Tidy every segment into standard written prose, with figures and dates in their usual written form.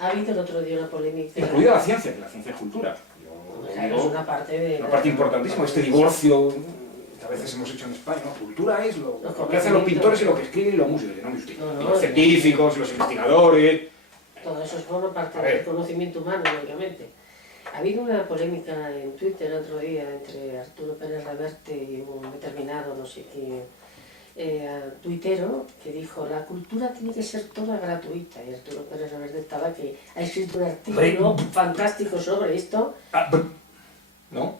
Ha habido el otro día una polémica. Incluida la ciencia, que la ciencia es cultura. Claro, es una parte importantísima, este divorcio que a veces hemos hecho en España, ¿no? Cultura es lo que hacen los pintores y lo que escriben y los músicos, ¿no? Y los científicos, los investigadores. Todo eso forma parte del conocimiento humano, lógicamente. Ha habido una polémica en Twitter el otro día entre Arturo Pérez Reverte y un determinado, no sé qué, tuitero, que dijo: la cultura tiene que ser toda gratuita. Y Arturo Pérez Reverte estaba que ha escrito un artículo fantástico sobre esto. ¿No?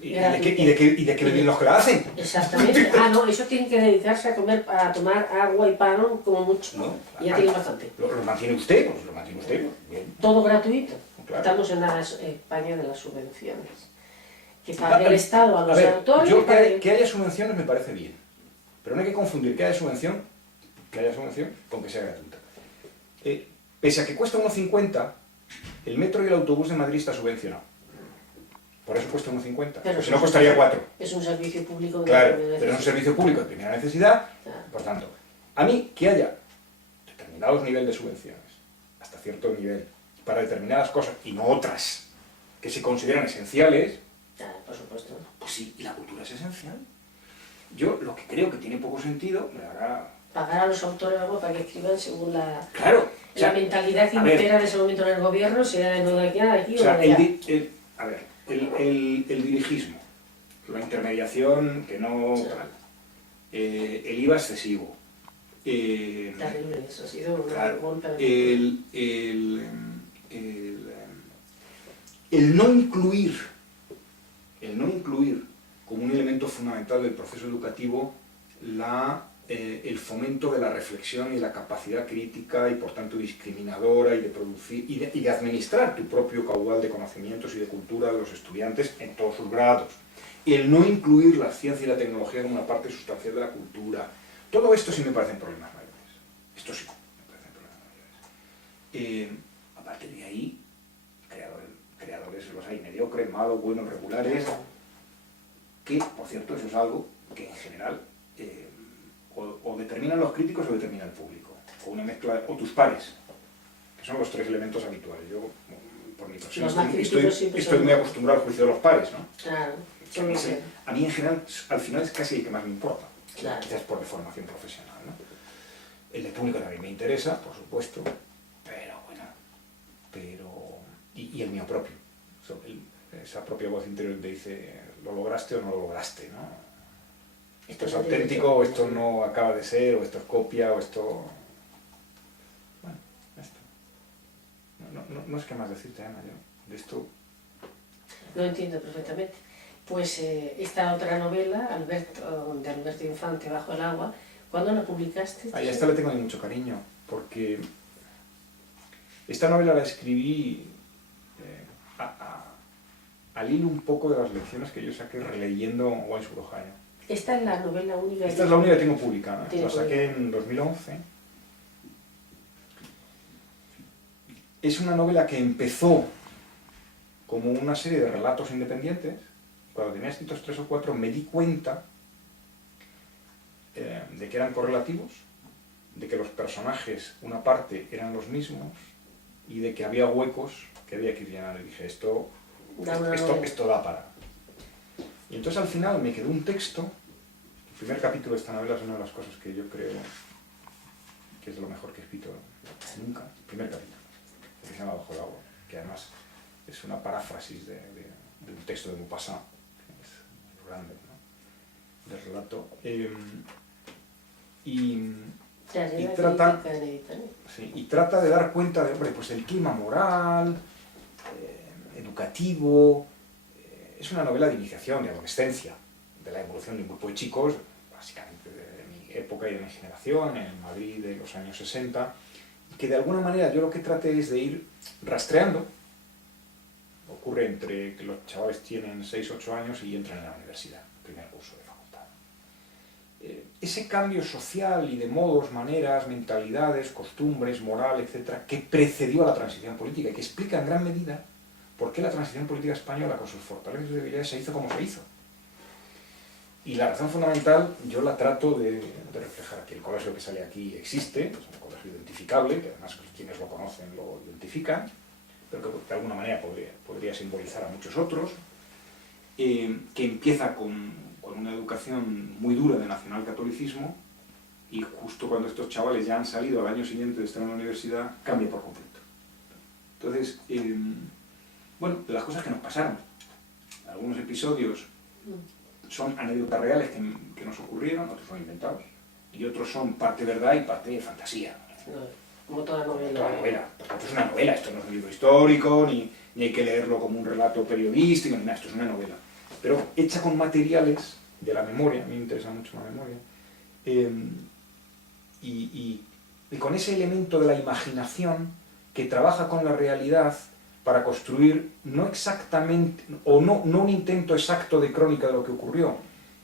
¿Y de qué viven los que la hacen? Exactamente. No, eso tiene que dedicarse a comer, a tomar agua y pan como mucho. ¿No? Y ya tiene bastante. ¿Lo mantiene usted? Pues lo mantiene usted. Bien. Todo gratuito. Claro. Estamos en la España de las subvenciones. Que pague el Estado a los autores. Yo que haya subvenciones me parece bien. Pero no hay que confundir que haya subvención con que sea gratuita. Pese a que cuesta 1,50, el metro y el autobús de Madrid está subvencionado. Por eso cuesta 1,50. Pero si no costaría 4. Es un servicio público. Claro, pero es un servicio público de primera necesidad. Claro. Por tanto, a mí que haya determinados niveles de subvenciones, hasta cierto nivel, para determinadas cosas y no otras que se consideran esenciales, por supuesto. Pues sí, y la cultura es esencial. Yo lo que creo que tiene poco sentido, me hará... Pagar a los autores algo para que escriban según la... Claro. La mentalidad que impera en ese momento en el gobierno, sea de no de aquí a aquí o de allá. El dirigismo, la intermediación que no... Sí. El IVA excesivo. Terrible, eso ha sido una claro, el no incluir como un elemento fundamental del proceso educativo el fomento de la reflexión y la capacidad crítica y por tanto discriminadora y de producir y de administrar tu propio caudal de conocimientos y de cultura de los estudiantes en todos sus grados. El no incluir la ciencia y la tecnología como una parte sustancial de la cultura. Todo esto sí me parecen problemas mayores. Esto sí me parecen problemas mayores. Aparte de ahí, creadores los hay mediocres, malos, buenos, regulares, que, por cierto, eso es algo que en general o determinan los críticos o determina el público, o una mezcla, o tus pares, que son los tres elementos habituales. Yo, por mi profesión, estoy muy acostumbrado al juicio de los pares, ¿no? Claro. A mí en general, al final es casi el que más me importa, claro. Quizás por deformación profesional, ¿no? El de público también me interesa, por supuesto, pero bueno, y el mío propio, esa propia voz interior que te dice, ¿lo lograste o no lo lograste, no? Esto es auténtico, o esto no acaba de ser, o esto es copia, o esto... Bueno, esto. No es que más decirte, Ana, yo de esto... Lo entiendo perfectamente. Pues esta otra novela, de Alberto Infante, Bajo el agua, ¿cuándo la publicaste? A esta le tengo mucho cariño, porque esta novela la escribí al hilo un poco de las lecciones que yo saqué releyendo Juan Surojaño. Esta es la novela única. Esta es la única que tengo publicada. La saqué en 2011. Es una novela que empezó como una serie de relatos independientes. Cuando tenía escritos 3 o 4 me di cuenta de que eran correlativos, de que los personajes, una parte, eran los mismos y de que había huecos que había que llenar. Y dije, esto da para... Y entonces al final me quedó un texto. El primer capítulo de esta novela es una de las cosas que yo creo que es lo mejor que he escrito nunca. El primer capítulo, que se llama Bajo el agua, que además es una paráfrasis de un texto de Maupassant, que es grande, ¿no? Del relato. Y trata de dar cuenta de, hombre, pues el clima moral, educativo. Es una novela de iniciación, de adolescencia, de la evolución de un grupo de chicos, básicamente de mi época y de mi generación, en Madrid de los años 60, y que de alguna manera yo lo que traté es de ir rastreando. Ocurre entre que los chavales tienen 6 o 8 años y entran en la universidad, primer curso de facultad. Ese cambio social y de modos, maneras, mentalidades, costumbres, moral, etcétera, que precedió a la transición política y que explica en gran medida por qué la transición política española, con sus fortalezas y debilidades, se hizo como se hizo. Y la razón fundamental yo la trato de reflejar aquí. El colegio que sale aquí existe, es un colegio identificable, que además quienes lo conocen lo identifican personifican, pero que de alguna manera podría simbolizar a muchos otros, que empieza con una educación muy dura de nacionalcatolicismo, y justo cuando estos chavales ya han salido al año siguiente de estar en la universidad, cambia por completo. Entonces, bueno, de las cosas que nos pasaron, algunos episodios son anécdotas reales que nos ocurrieron, otros son inventados, y otros son parte verdad y parte fantasía. Como toda novela. Toda novela. Por tanto, es una novela, esto no es un libro histórico, ni hay que leerlo como un relato periodístico, ni nada, esto es una novela. Pero hecha con materiales de la memoria, a mí me interesa mucho la memoria, y con ese elemento de la imaginación que trabaja con la realidad para construir no exactamente, o no un intento exacto de crónica de lo que ocurrió,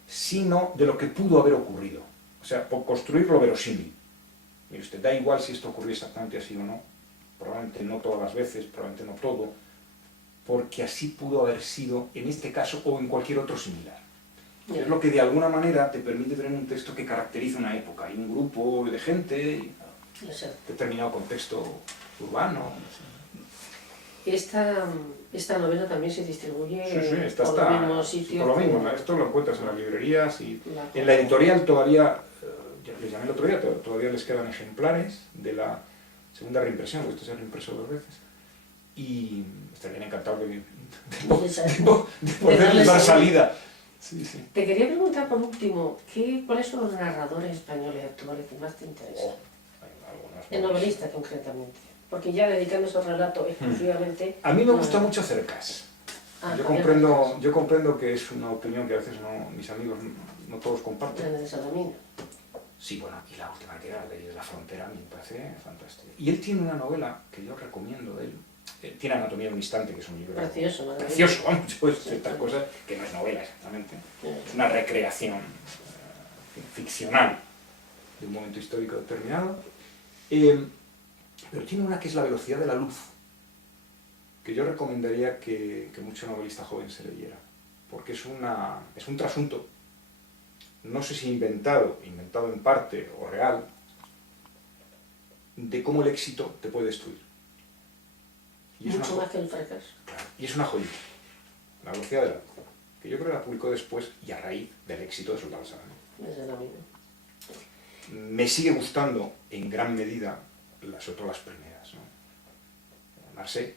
sino de lo que pudo haber ocurrido. O sea, por construir lo verosímil. Mire usted, da igual si esto ocurrió exactamente así o no, probablemente no todas las veces, probablemente no todo, porque así pudo haber sido en este caso o en cualquier otro similar. Es lo que de alguna manera te permite tener un texto que caracteriza una época, y un grupo de gente, y determinado contexto urbano. Esta novela también se distribuye esta por está, los mismos sitios. Por lo mismo, esto lo encuentras en las librerías y en la editorial todavía, les llamé el otro día, todavía les quedan ejemplares de la segunda reimpresión, porque esto se ha reimpreso 2 veces, y estarían encantados de poderles dar salida. Sí, sí. Te quería preguntar por último, ¿cuáles son los narradores españoles actuales que más te interesan? El novelista concretamente, porque ya dedicándose al relato exclusivamente... A mí me gusta mucho Cercas. Yo comprendo que es una opinión que a veces mis amigos no todos comparten. De Salamina. Sí, bueno, y la última que era La Ley de la Frontera, a mí me parece fantástica. Y él tiene una novela que yo recomiendo de él. Tiene Anatomía de un Instante, que es un libro precioso, vamos, pues estas cosas, que no es novela exactamente, es una recreación ficcional de un momento histórico determinado, pero tiene una que es La Velocidad de la Luz, que yo recomendaría que mucho novelista joven se leyera, porque es un trasunto, no sé si inventado en parte o real, de cómo el éxito te puede destruir. Y mucho más que el fracaso. Claro, y es una joyita, La Velocidad de la Luz, que yo creo que la publicó después y a raíz del éxito de Soldado Salamina. Me sigue gustando en gran medida sobre todo las primeras, ¿no? Marseille.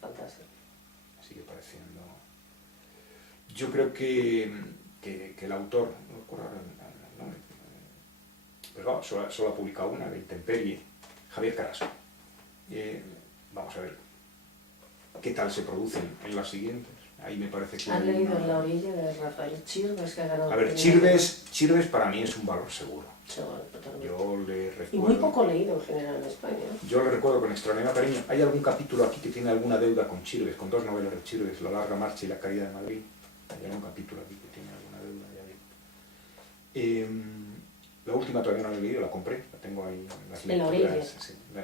Fantástico. Me sigue pareciendo. Yo creo que el autor, no recuerdo ahora el nombre, pero solo ha publicado una, de Intemperie, Javier Carrasco. Vamos a ver qué tal se producen en las siguientes. Ahí me parece que... ¿Has leído En la orilla de Rafael Chirves, que ha ganado? A ver, Chirves para mí es un valor seguro. Seguro, totalmente. Yo le recuerdo... Y muy poco leído en general en España. Yo le recuerdo con extraordinario cariño. Hay algún capítulo aquí que tiene alguna deuda con Chirves, con 2 novelas de Chirves, La larga marcha y La caída de Madrid. Hay algún capítulo aquí que tiene alguna deuda, ya digo. La última todavía no la he leído, la compré, la tengo ahí en las lecturas,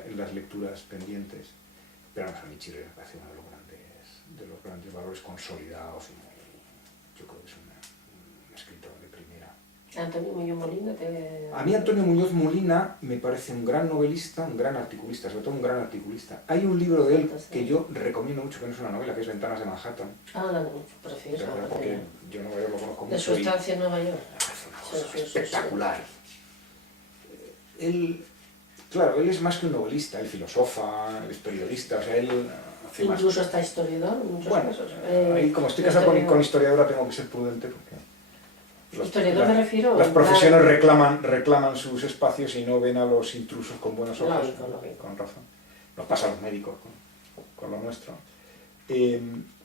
en las lecturas pendientes. Pero a mí Chirves me parece uno de los grandes valores consolidados y yo creo que es un escritor de primera. Antonio Muñoz Molina A mí Antonio Muñoz Molina me parece un gran novelista, un gran articulista, sobre todo un gran articulista. Hay un libro de él que yo recomiendo mucho, que no es una novela, que es Ventanas de Manhattan. Precioso. Porque yo Nueva York lo conozco mucho. De su estancia en Nueva York. Es una cosa espectacular. Claro, él es más que un novelista, él filosofa, él es periodista, o sea, él hace incluso hasta historiador en muchos casos. Ahí, como estoy casado con historiadora, tengo que ser prudente porque... Historiador me refiero... Las profesiones reclaman sus espacios y no ven a los intrusos con buenos ojos. Lógico. Con razón. Nos pasa a los médicos con lo nuestro.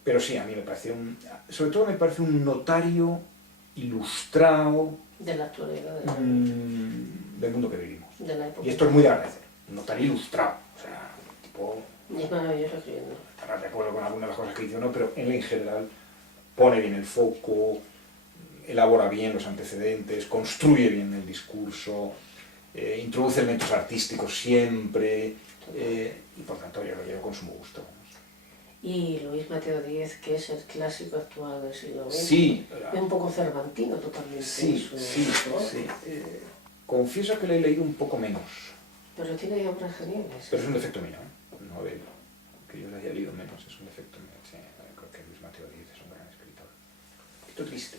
Pero sí, a mí me parece sobre todo me parece un notario ilustrado de la actualidad del mundo que vivimos. De la época. Y esto es muy de agradecer. Un notario ilustrado. O sea, tipo... Y es maravilloso escribiendo. Estarás de acuerdo con algunas de las cosas que dice o no, pero él en general pone bien el foco, elabora bien los antecedentes, construye bien el discurso, introduce elementos artísticos siempre, y por tanto yo lo llevo con sumo gusto. Y Luis Mateo Díez, que es el clásico actual del siglo XX, sí, es un poco cervantino totalmente. Sí. Confieso que le he leído un poco menos. Pero tiene obras geniales. Pero es un defecto mío, Nobel, que yo le haya leído menos, es un defecto mío. Sí, creo que Luis Mateo Díez es un gran escritor. Esto es triste.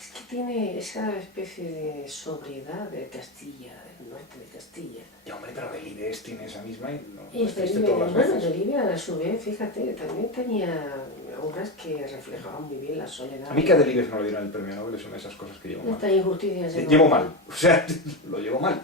Es que tiene esa especie de sobriedad de Castilla, del norte de Castilla. Ya, hombre, pero Delibes tiene esa misma y no Y es triste todas las bueno, veces. Delibes a su vez, fíjate, también tenía obras que reflejaban muy bien la soledad. A mí que a Delibes no le dieron el premio Nobel es una de esas cosas que llevo mal. Esta injusticia se Llevo mal, o sea, lo llevo mal.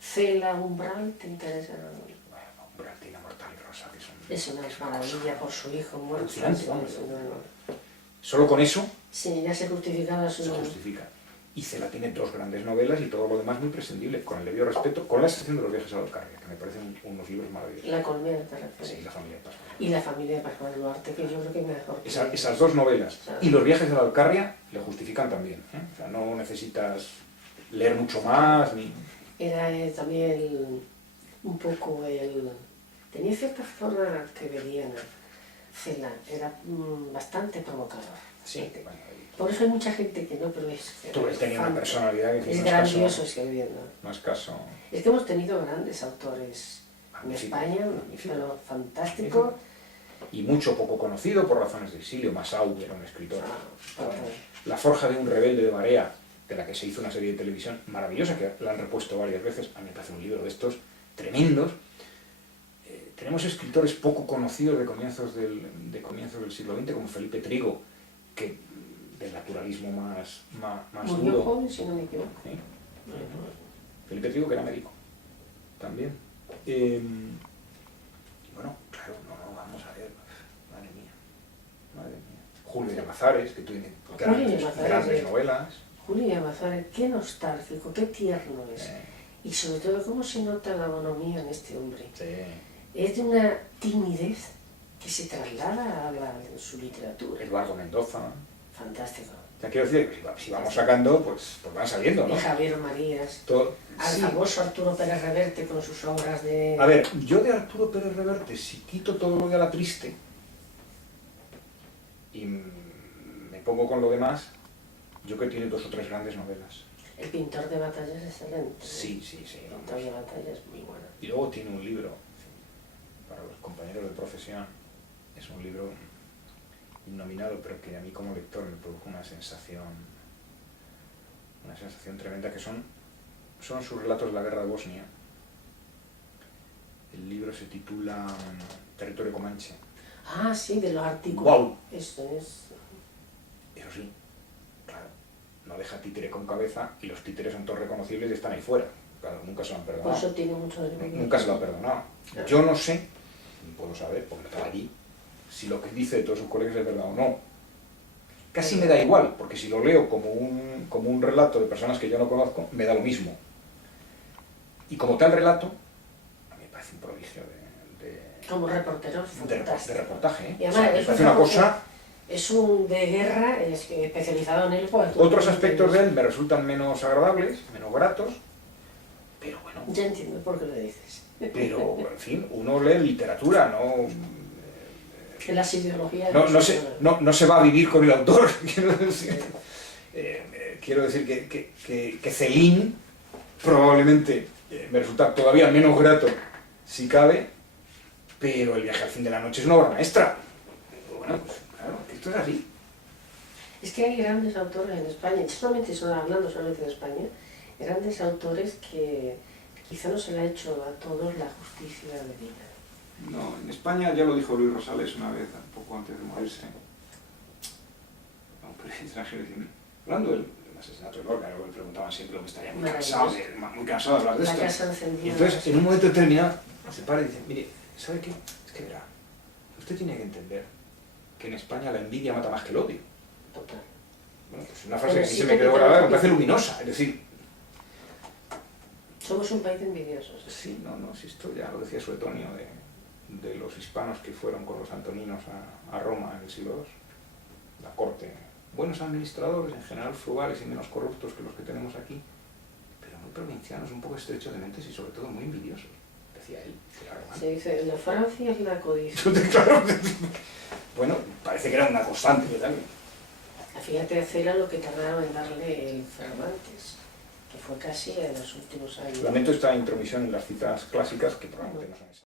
Cela Umbral, ¿te interesa? Bueno, Bratina, Mortal y Rosa, que son... Es una maravilla por su hijo muerto. Alucinante, hombre. No. Solo con eso Sí, ya se justificaba su... se justifica. Y Cela tiene 2 grandes novelas y todo lo demás muy prescindible, con el debido respeto, con la excepción de Los viajes a la Alcarria, que me parecen unos libros maravillosos. La Colmena, te refieres. Sí, La familia de Pascual. Y La familia de Pascual Duarte, que yo creo que es mejor. Esas 2 novelas Claro. y Los viajes a la Alcarria le justifican también. O sea, no necesitas leer mucho más ni... Era también un poco el... Tenía cierta forma quevediana. Cela era bastante provocador. Sí, bueno, Por eso hay mucha gente que no, pero es... tú él tenía una personalidad que Es no es grandioso caso, escribiendo. no es caso... Es que hemos tenido grandes autores en Magnífico, España, magnífico. pero fantástico. Y mucho poco conocido por razones de exilio. Massaud era un escritor. Bueno, La forja de un rebelde de Barea, de la que se hizo una serie de televisión maravillosa, que la han repuesto varias veces. A mí me parece un libro de estos tremendos. Tenemos escritores poco conocidos de comienzos del siglo XX, como Felipe Trigo, que del naturalismo más murió duro. joven, si no me equivoco. ¿Sí? Murió joven. Felipe Trigo, que era médico, también. Bueno, claro, no, vamos a ver, madre mía. Julio Llamazares, que tiene grandes novelas. Julio Llamazares, qué nostálgico, qué tierno es. Y sobre todo, cómo se nota la bonomía en este hombre. Sí. Es de una timidez que se traslada en su literatura. Eduardo Mendoza. Fantástico. Ya quiero decir, si vamos sacando, pues van saliendo, ¿no? Y Javier Marías. Al Sí. famoso Arturo Pérez Reverte con sus obras de... A ver, yo de Arturo Pérez Reverte, si quito todo lo de A la Triste y me pongo con lo demás, yo creo que tiene 2 o 3 grandes novelas. El pintor de batallas es excelente. Sí. El pintor de batallas es muy bueno. Y luego tiene un libro, para los compañeros de profesión, es un libro innominado, pero que a mí como lector me produjo una sensación tremenda, que son sus relatos de la guerra de Bosnia. El libro se titula Territorio Comanche. Ah, sí, de los artículos. ¡Guau! Eso es... Eso sí, claro, no deja títere con cabeza y los títeres son todos reconocibles y están ahí fuera. Claro, nunca se lo han Por perdonado. eso tiene mucho de... Nunca se lo ha perdonado. Yo no sé, ni puedo saber, porque no estaba allí, si lo que dice de todos sus colegas es verdad o no. Casi me da igual, porque si lo leo como un relato de personas que yo no conozco, me da lo mismo. Y como tal relato, a mí me parece un prodigio Como reportero, de reportaje, ¿eh? Y además, O sea, me parece una cosa... Es un de guerra especializado en el juego. Otros aspectos de él me resultan menos agradables, menos gratos, pero bueno. Ya entiendo por qué lo dices. Pero, en fin, uno lee literatura, no... De las ideologías... No se va a vivir con el autor. Quiero decir que Céline probablemente me resulta todavía menos grato, si cabe, pero El viaje al fin de la noche es una obra maestra. Bueno, pues claro, esto es así. Es que hay grandes autores en España, hablando solamente de España, grandes autores que quizá no se le ha hecho a todos la justicia debida. No, en España ya lo dijo Luis Rosales una vez, un poco antes de morirse. Un periodista extranjero, hablando del asesinato de Lorca, le preguntaban siempre lo que estaría muy cansado de hablar de esto. La casa encendida. Y entonces, en un momento determinado, se para y dice, mire, ¿sabe qué? Es que verá, usted tiene que entender que en España la envidia mata más que el odio. Total. Bueno, pues una frase que a mí se me quedó grabada, me parece luminosa, es decir... Somos un país de envidiosos. Sí, si esto ya lo decía Suetonio de los hispanos que fueron con los antoninos a Roma en el siglo II, la corte. Buenos administradores, en general frugales y menos corruptos que los que tenemos aquí, pero muy provincianos, un poco estrechos de mentes y sobre todo muy envidiosos, decía él. Se dice, la Francia es la codicia. Claro. Bueno, parece que era una constante, ¿verdad? Fíjate, Cela lo que tardaron en darle el Cervantes, que fue casi en los últimos años. Lamento esta intromisión en las citas clásicas, que probablemente no son esas.